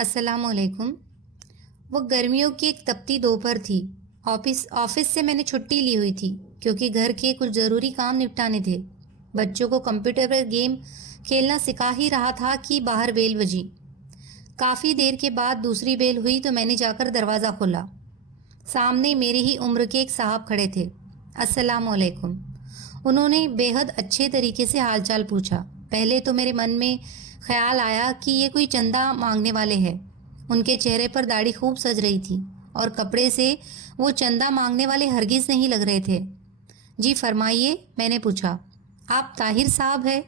السلام علیکم۔ وہ گرمیوں کی ایک تپتی دوپہر تھی۔ آفس سے میں نے چھٹی لی ہوئی تھی کیونکہ گھر کے کچھ ضروری کام نپٹانے تھے۔ بچوں کو کمپیوٹر پر گیم کھیلنا سکھا ہی رہا تھا کہ باہر بیل بجی۔ کافی دیر کے بعد دوسری بیل ہوئی تو میں نے جا کر دروازہ کھولا۔ سامنے میری ہی عمر کے ایک صاحب کھڑے تھے۔ السلام علیکم۔ انہوں نے بے حد اچھے طریقے سے حال چال پوچھا۔ پہلے تو میرے من میں خیال آیا کہ یہ کوئی چندہ مانگنے والے ہیں۔ ان کے چہرے پر داڑھی خوب سج رہی تھی اور کپڑے سے وہ چندہ مانگنے والے ہرگز نہیں لگ رہے تھے۔ جی فرمائیے، میں نے پوچھا۔ آپ طاہر صاحب ہیں؟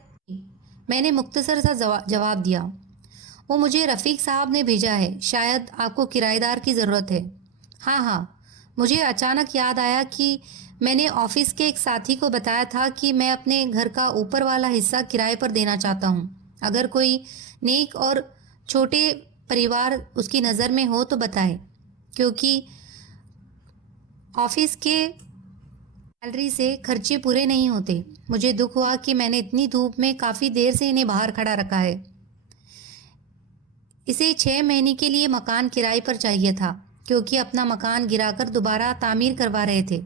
میں نے مختصر سا جواب دیا۔ وہ مجھے رفیق صاحب نے بھیجا ہے، شاید آپ کو کرایہ دار کی ضرورت ہے۔ ہاں، مجھے اچانک یاد آیا کہ میں نے آفس کے ایک ساتھی کو بتایا تھا کہ میں اپنے گھر کا اوپر والا حصہ کرائے پر دینا چاہتا ہوں۔ اگر کوئی نیک اور چھوٹے پریوار اس کی نظر میں ہو تو بتائے، کیونکہ آفس کے سیلری سے خرچے پورے نہیں ہوتے۔ مجھے دکھ ہوا کہ میں نے اتنی دھوپ میں کافی دیر سے انہیں باہر کھڑا رکھا ہے۔ اسے 6 مہینے کے لیے مکان کرائے پر چاہیے تھا کیونکہ اپنا مکان گرا کر دوبارہ تعمیر کروا رہے تھے۔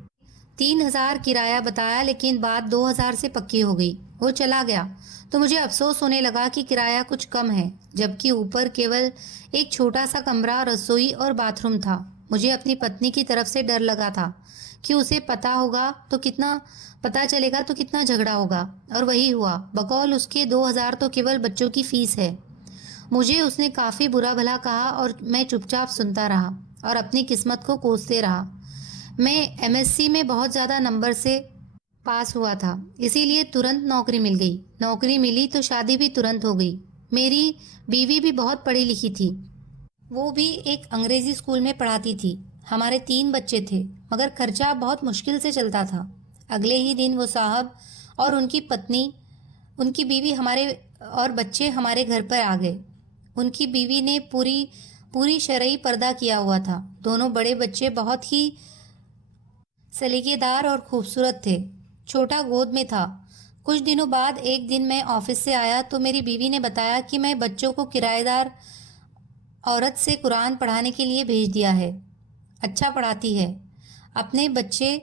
3000 کرایہ بتایا، لیکن بات 2000 سے پکی ہو گئی۔ وہ چلا گیا تو مجھے افسوس ہونے لگا کہ کرایہ کچھ کم ہے، جبکہ اوپر کیول ایک چھوٹا سا کمرہ، رسوئی اور باتھ روم تھا۔ مجھے اپنی پتنی کی طرف سے ڈر لگا تھا کہ اسے پتا چلے گا تو کتنا جھگڑا ہوگا، اور وہی ہوا۔ بقول اس کے 2000 تو کیول بچوں کی فیس ہے۔ مجھے اس نے کافی برا بھلا کہا اور میں چپ چاپ سنتا رہا اور اپنی قسمت کو کوستے رہا۔ میں MSc میں بہت زیادہ نمبر سے پاس ہوا تھا، اسی لیے ترنت نوکری مل گئی۔ نوکری ملی تو شادی بھی ترنت ہو گئی۔ میری بیوی بھی بہت پڑھی لکھی تھی، وہ بھی ایک انگریزی اسکول میں پڑھاتی تھی۔ ہمارے 3 بچے تھے، مگر خرچہ بہت مشکل سے چلتا تھا۔ اگلے ہی دن وہ صاحب اور ان کی پتنی، ان کی بیوی اور بچے ہمارے گھر پر آ گئے۔ ان کی بیوی نے پوری شرعی پردہ کیا ہوا تھا۔ دونوں بڑے بچے بہت ہی سلیقے دار اور خوبصورت تھے۔ چھوٹا گود میں تھا۔ کچھ دنوں بعد ایک دن میں آفس سے آیا تو میری بیوی نے بتایا کہ میں بچوں کو کرایہ دار عورت سے قرآن پڑھانے کے لیے بھیج دیا ہے۔ اچھا پڑھاتی ہے، اپنے بچے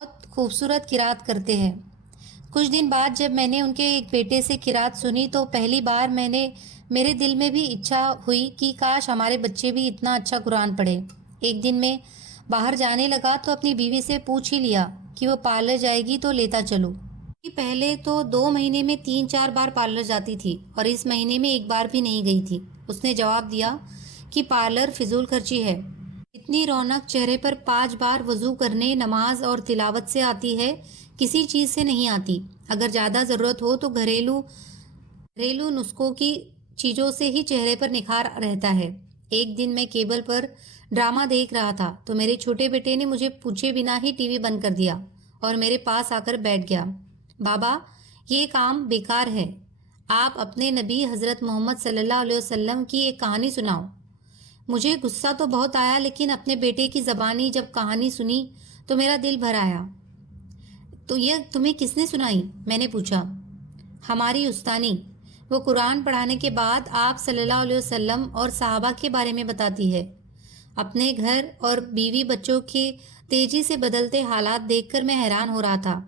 بہت خوبصورت قرات کرتے ہیں۔ کچھ دن بعد جب میں نے ان کے ایک بیٹے سے قرات سنی تو پہلی بار میرے دل میں بھی اچھا ہوئی کہ کاش ہمارے بچے بھی اتنا اچھا قرآن پڑھے۔ ایک دن میں باہر جانے لگا تو اپنی بیوی سے پوچھ ہی لیا کہ وہ پارلر جائے گی تو لیتا چلوں۔ پہلے تو 2 مہینے میں 3-4 بار پارلر جاتی تھی اور اس مہینے میں 1 بار بھی نہیں گئی تھی۔ اس نے جواب دیا کہ پارلر فضول خرچی ہے۔ اتنی رونق چہرے پر 5 بار وضو کرنے، نماز اور تلاوت سے آتی ہے، کسی چیز سے نہیں آتی۔ اگر زیادہ ضرورت ہو تو گھریلو نسخوں کی چیزوں سے ہی چہرے پر نکھار رہتا ہے۔ ایک دن میں کیبل پر ڈرامہ دیکھ رہا تھا تو میرے چھوٹے بیٹے نے مجھے پوچھے بنا ہی ٹی وی بند کر دیا اور میرے پاس آ کر بیٹھ گیا۔ بابا، یہ کام بیکار ہے، آپ اپنے نبی حضرت محمد صلی اللہ علیہ وسلم کی ایک کہانی سناؤ۔ مجھے غصہ تو بہت آیا، لیکن اپنے بیٹے کی زبانی جب کہانی سنی تو میرا دل بھر آیا۔ تو یہ تمہیں کس نے سنائی؟ میں نے پوچھا۔ ہماری استانی، وہ قرآن پڑھانے کے بعد آپ صلی اللہ علیہ وسلم اور صحابہ کے بارے میں بتاتی ہے۔ اپنے گھر اور بیوی بچوں کے تیزی سے بدلتے حالات دیکھ کر میں حیران ہو رہا تھا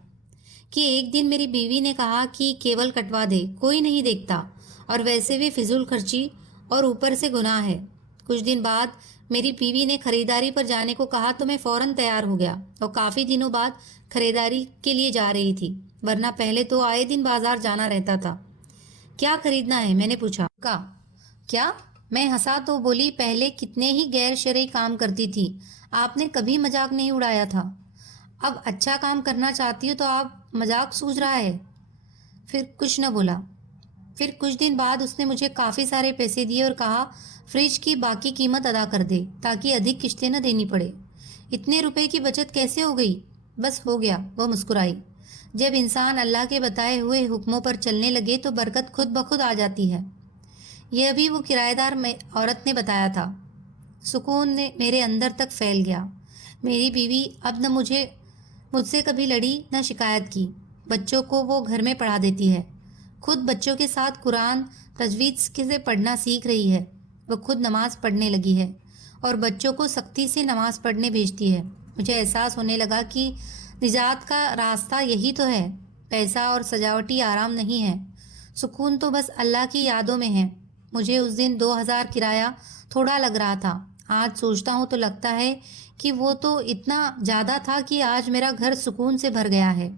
کہ ایک دن میری بیوی نے کہا کہ کیبل کٹوا دے، کوئی نہیں دیکھتا، اور ویسے بھی فضول خرچی اور اوپر سے گناہ ہے۔ کچھ دن بعد میری بیوی نے خریداری پر جانے کو کہا تو میں فوراً تیار ہو گیا اور کافی دنوں بعد خریداری کے لیے جا رہی تھی، ورنہ پہلے تو آئے دن بازار جانا رہتا تھا۔ کیا خریدنا ہے؟ میں نے پوچھا۔ کیا؟ میں ہنسا تو بولی، پہلے کتنے ہی غیر شرعی کام کرتی تھی، آپ نے کبھی مذاق نہیں اڑایا تھا، اب اچھا کام کرنا چاہتی ہو تو آپ مذاق سوچ رہا ہے۔ پھر کچھ نہ بولا۔ پھر کچھ دن بعد اس نے مجھے کافی سارے پیسے دیے اور کہا فریج کی باقی قیمت ادا کر دے تاکہ ادھک قسطیں نہ دینی پڑے۔ اتنے روپے کی بچت کیسے ہو گئی؟ بس ہو گیا، وہ مسکرائی۔ جب انسان اللہ کے بتائے ہوئے حکموں پر چلنے لگے تو برکت خود بخود آ جاتی ہے۔ یہ ابھی وہ کرایہ دار عورت نے بتایا تھا۔ سکون نے میرے اندر تک پھیل گیا۔ میری بیوی اب نہ مجھ سے کبھی لڑی نہ شکایت کی۔ بچوں کو وہ گھر میں پڑھا دیتی ہے، خود بچوں کے ساتھ قرآن تجوید سے پڑھنا سیکھ رہی ہے۔ وہ خود نماز پڑھنے لگی ہے اور بچوں کو سختی سے نماز پڑھنے بھیجتی ہے۔ مجھے احساس ہونے لگا کہ نجات کا راستہ یہی تو ہے۔ پیسہ اور سجاوٹی آرام نہیں ہے، سکون تو بس اللہ کی یادوں میں ہے۔ مجھے اس دن 2000 کرایہ تھوڑا لگ رہا تھا، آج سوچتا ہوں تو لگتا ہے کہ وہ تو اتنا زیادہ تھا کہ آج میرا گھر سکون سے بھر گیا ہے۔